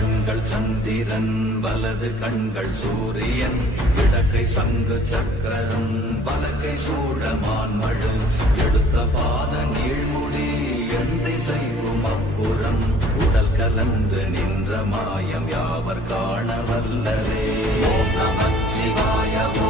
கண்கள் சந்திரன் வலது கண்கள் சூரியன் இடக்கை சங்கு சக்கரம் வலக்கை சூழமான் மழு. எடுத்த பாத நீழ்முடி என் திசைவும் அப்புறம். உடல் கலந்து நின்ற மாயம் யாவர் காண வல்லரே. நமச்சிவாயவோ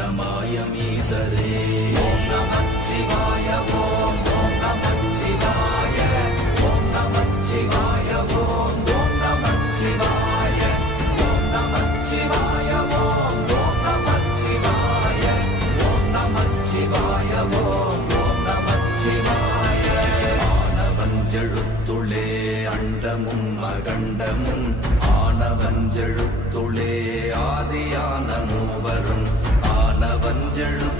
रणमायमीसरे வாழணும்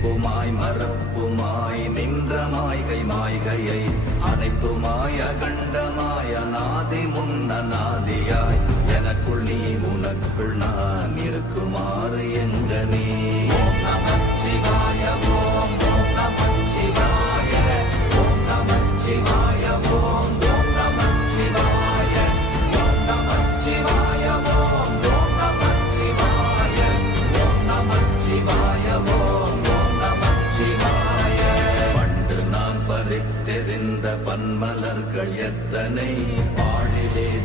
நினைப்புமாய் மறப்புமாய் நின்ற மாய்கை மாய்கையை அனைத்துமாய் நாதி முன்ன நாதியாய். எனக்குள் நீ உனக்குள் நான் இருக்குமாறு என்ற நீ?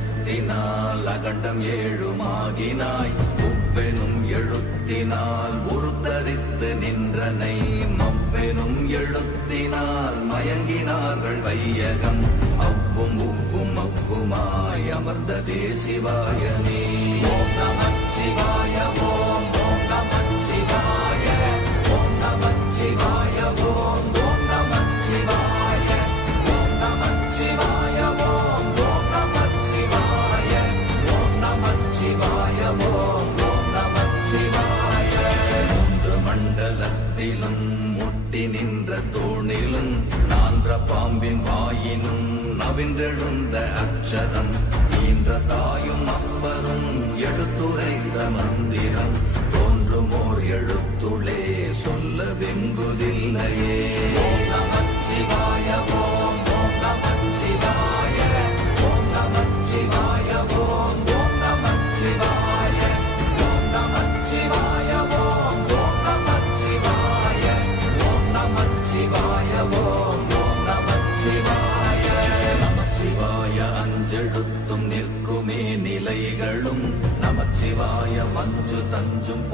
எழுத்தினால் அகண்டம் ஏழுமாகினாய். உப்பெனும் எழுத்தினால் உருத்தரித்து நின்றனை. மப்பெனும் எழுத்தினால் மயங்கினார்கள் வையகம். அவ்வும் உப்பும் அப்புமாய் அமர்ந்த தேசிவாயமே சிவாயவோ. பாம்பின் வாயினும் நவின்றெழுந்த அச்சரம். ஈன்ற தாயும் அப்பரும் எடுத்துரைத்த மந்திரம்.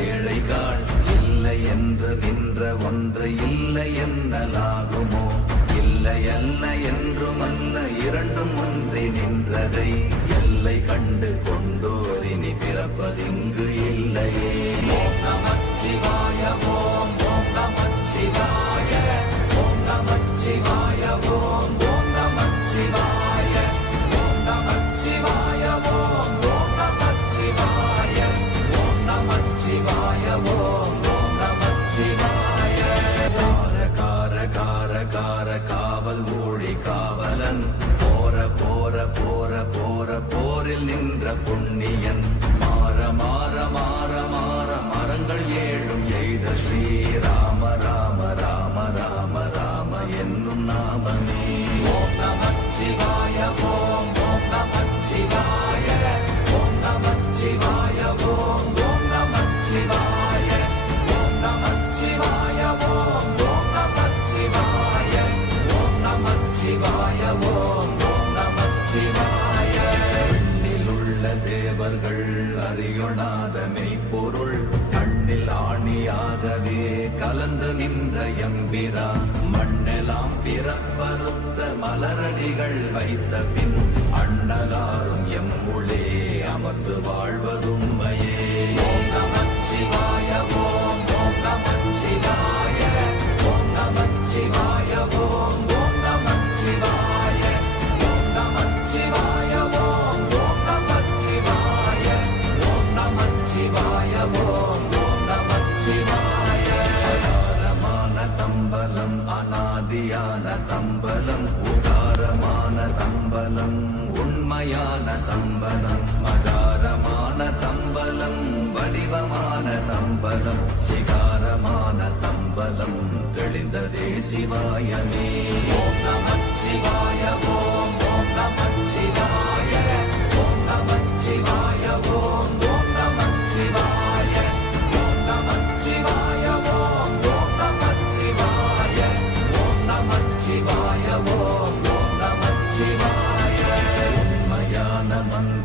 ஏழைகாள் இல்லை என்று நின்ற ஒன்று இல்லை என்னலாகுமோ? இல்லை அல்ல என்றும் அல்ல இரண்டும் ஒன்றி நின்றதை எல்லை கண்டு கொண்டு தேவர்கள் அறியொணாத மெய்ப்பொருள் கண்ணில் ஆணியாகவே கலந்து நின்ற எம்பிரா. மண்ணெல்லாம் பிறப்பறுத்த மலரடிகள் வைத்த பின் அண்ணலாரும் எம்முளே அமர்ந்து வாழ்வதுண்மையே தம்பலம் அநாதியான தம்பலம் உதாரமான தம்பலம் உண்மையான தம்பலம் மகாரமான தம்பலம் வடிவமான தம்பலம் சிகாரமான தம்பலம் தெளிந்ததே சிவாயமே.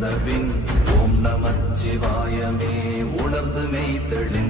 பின் ஓம் நமச்சிவாயமே உணர்ந்து மெய் தெளிந்த